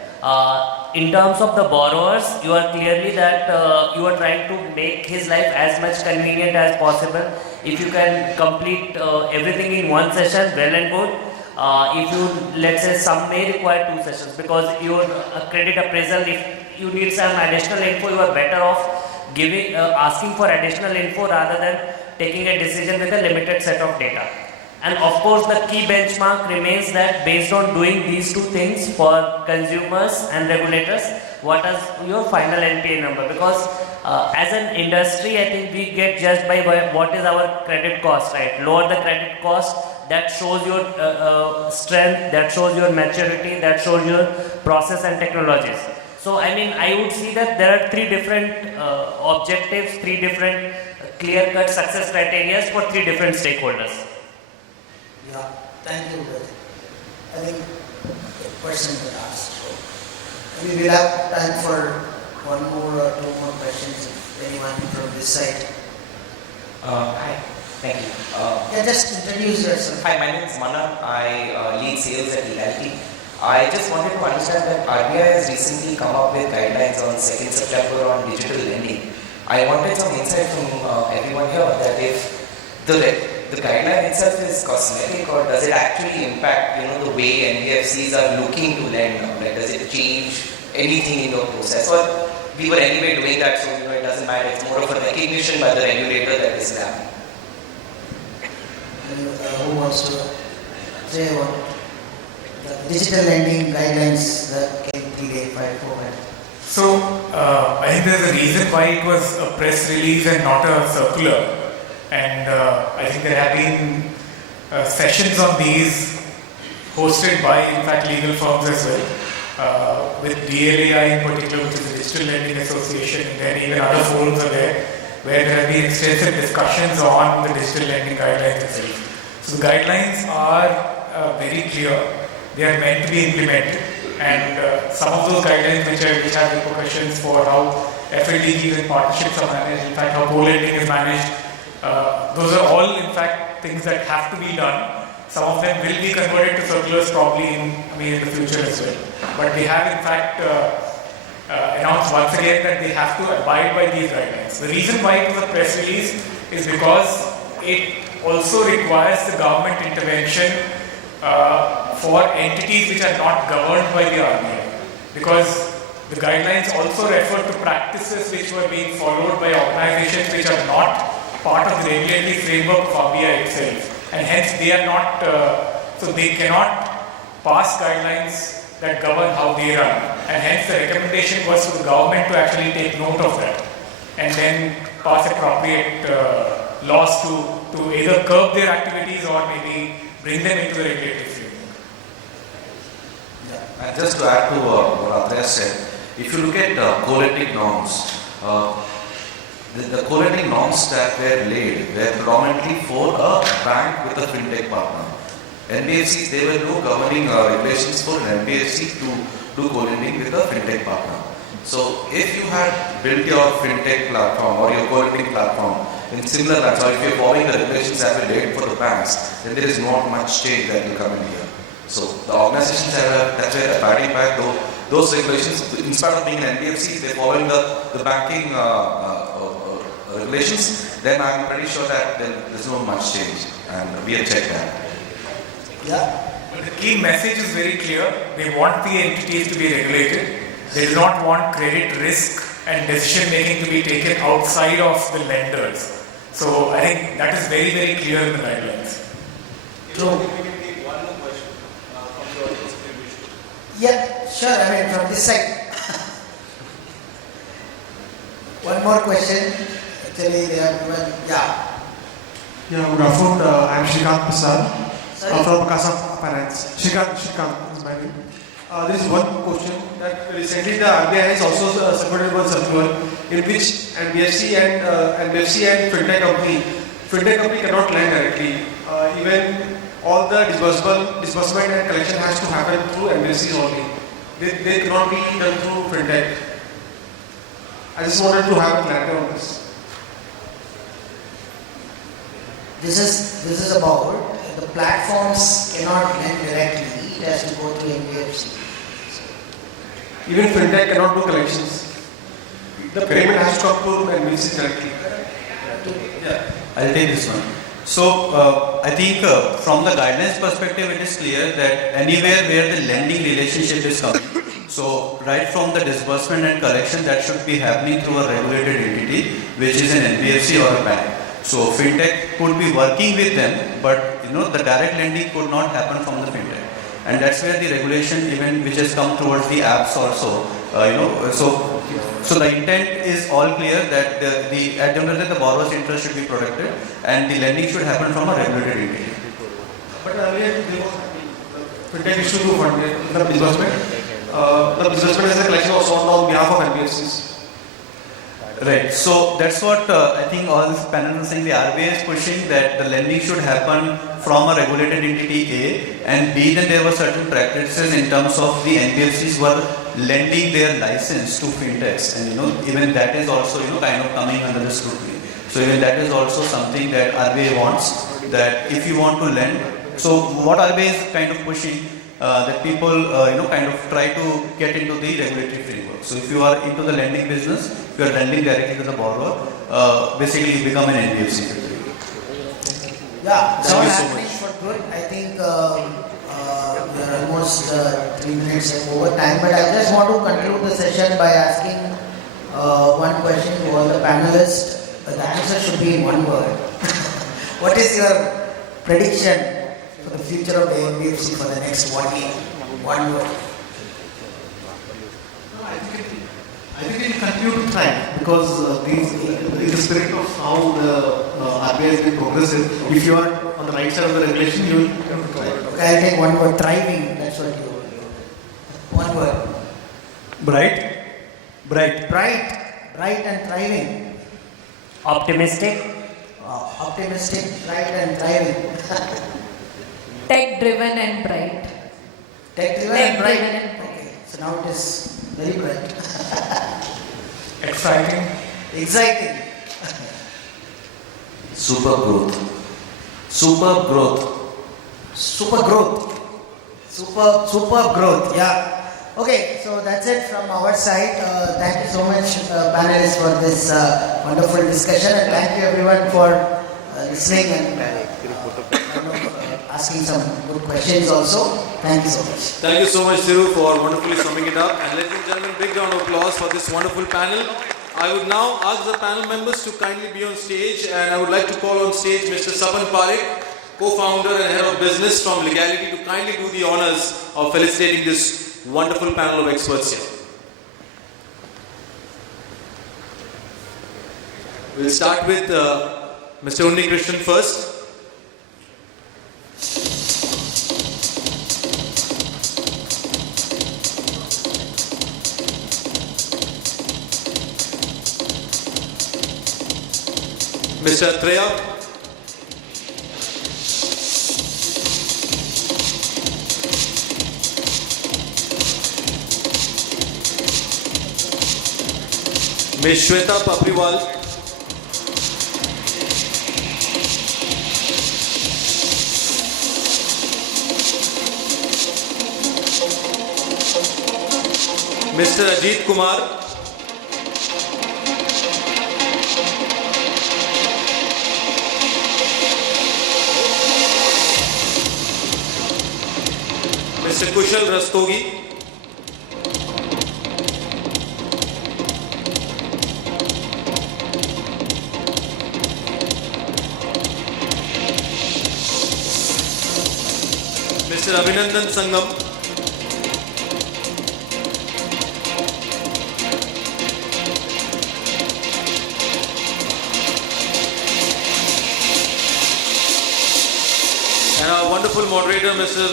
In terms of the borrowers, you are clearly that you are trying to make his life as much convenient as possible. If you can complete everything in one session, well and good. If you, let's say, some may require 2 sessions because your credit appraisal, if you need some additional info, you are better off asking for additional info rather than taking a decision with a limited set of data. And of course, the key benchmark remains that based on doing these two things for consumers and regulators, what is your final NPA number? Because as an industry, I think we get judged by what is our credit cost, right? Lower the credit cost, that shows your strength, that shows your maturity, that shows your process and technologies. So, I mean, I would see that there are three different objectives, three different clear-cut success criteria for three different stakeholders. Yeah, thank you. I think the question was asked. So we will have time for one more or two more questions if anyone from this side. Hi, thank you. Yeah, just introduce yourself. Hi, my name is Manan. I lead sales at Legality. I just wanted to understand that RBI has recently come up with guidelines on 2nd September on digital lending. I wanted some insight from everyone here that if the guideline itself is cosmetic or does it actually impact the way NBFCs are looking to lend now? Like, does it change anything in your process? Or we were anyway doing that, so it doesn't matter. It's more of a recognition by the regulator that this is happening. Who wants to say what the digital lending guidelines that came 3-8-5-4? So, I think there's a reason why it was a press release and not a circular. And I think there have been sessions on these hosted by, in fact, legal firms as well, with DLAI in particular, which is the Digital Lending Association, and then even other forums are there, where there have been extensive discussions on the digital lending guidelines itself. So the guidelines are very clear. They are meant to be implemented, and some of those guidelines which have repercussions for how FLDGs and partnerships are managed, in fact how co-lending is managed, those are all in fact things that have to be done. Some of them will be converted to circulars probably in the future as well. But they have in fact announced once again that they have to abide by these guidelines. The reason why it was a press release is because it also requires the government intervention for entities which are not governed by the RBI. Because the guidelines also refer to practices which were being followed by organizations which are not part of the regulatory framework of RBI itself, and hence they are not, so they cannot pass guidelines that govern how they run, and hence the recommendation was for the government to actually take note of that and then pass appropriate laws to either curb their activities or maybe bring them into the regulatory framework. And just to add to what Atreya said, if you look at co-lending norms, the co-lending norms that were laid were predominantly for a bank with a FinTech partner. NBFCs, there were no governing regulations for an NBFC to do co-lending with a FinTech partner. So if you had built your FinTech platform or your co-lending platform in similar lines, or if you're following the regulations that were laid for the banks, then there is not much change that will come in here. So the organizations that were abiding by those regulations, in spite of being an NBFC, they're following the banking regulations, then I'm pretty sure that there's no much change, and we have checked that. Yeah. But the key message is very clear. They want the entities to be regulated. They do not want credit risk and decision making to be taken outside of the lenders. So I think that is very, very clear in the guidelines. True. Yeah, sure. I mean, from this side. One more question. Actually, they have given. Yeah. Yeah, good afternoon. I'm Shriram from Akasa Finance. Shriram is my name. There is one question that recently the RBI has also submitted one circular in which NBFC and FinTech company cannot lend directly. Even all the disbursement and collection has to happen through NBFCs only. They cannot be done through FinTech. I just wanted to have a clarity on this. This is about the platforms cannot lend directly. It has to go to NBFC. Even FinTech cannot do collections. The payment has to come to NBFC directly. Yeah, I'll take this one. So, I think from the guidelines perspective, it is clear that anywhere where the lending relationship is coming, so right from the disbursement and collection, that should be happening through a regulated entity, which is an NBFC or a bank. So, FinTech could be working with them, but the direct lending could not happen from the fintech. And that's where the regulation even which has come towards the apps also, so the intent is all clear that at the end of the day, the borrower's interest should be protected and the lending should happen from a regulated entity. But earlier, fintech used to do funding, the disbursement. The disbursement is a collection of someone on behalf of NBFCs. Right. So that's what I think all this panel is saying. The RBI is pushing that the lending should happen from a regulated entity A, and B, then there were certain practices in terms of the NBFCs were lending their license to fintechs, and even that is also kind of coming under the scrutiny. So even that is also something that RBI wants, that if you want to lend, so what RBI is kind of pushing that people kind of try to get into the regulatory framework. So if you are into the lending business, if you are lending directly to the borrower, basically you become an NBFC. Yeah, it's all happening for good. I think we are almost 3 minutes over time, but I just want to conclude the session by asking one question to all the panelists. The answer should be in one word. What is your prediction for the future of the NBFC for the next 1 year? One word. I think it will continue to thrive because in the spirit of how the RBI has been progressive, if you are on the right side of the regulation, you will thrive. Okay, I'll take one word, thriving. That's what you will do. One word. Bright. Bright and thriving. Optimistic. Optimistic, bright and thriving. Tech-driven and bright. Tech-driven and bright. Okay, so now it is very bright. Exciting. Superb growth. Superb growth. Yeah. Okay, so that's it from our side. Thank you so much, panelists, for this wonderful discussion, and thank you everyone for listening and asking some good questions also. Thank you so much. Thank you so much, Thiru, for wonderfully summing it up. And ladies and gentlemen, big round of applause for this wonderful panel. I would now ask the panel members to kindly be on stage, and I would like to call on stage Mr. Sapan Parekh, co-founder and head of business from Legality, to kindly do the honors of felicitating this wonderful panel of experts here. We'll start with Mr. Unni Krishnan first. Mr. Atreya. Ms. Shweta Papriwal. Mr. Ajeet Kumar. Mr. Kushal Rastogi. Mr. Abhinandan Sangam. And our wonderful moderator, Mr.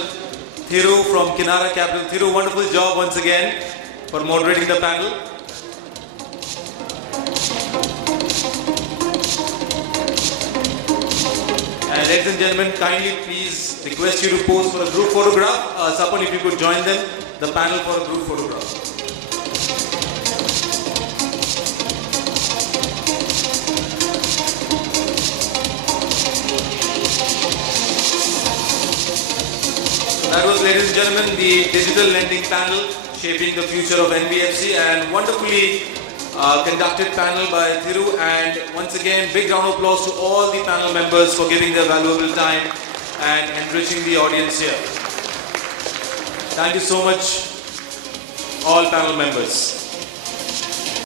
Thiru from Kinara Capital. Thiru, wonderful job once again for moderating the panel. And ladies and gentlemen, kindly please request you to pose for a group photograph. Sapan, if you could join them, the panel for a group photograph. That was, ladies and gentlemen, the digital lending panel shaping the future of NBFC, and wonderfully conducted panel by Thiru. And once again, big round of applause to all the panel members for giving their valuable time and enriching the audience here. Thank you so much, all panel members.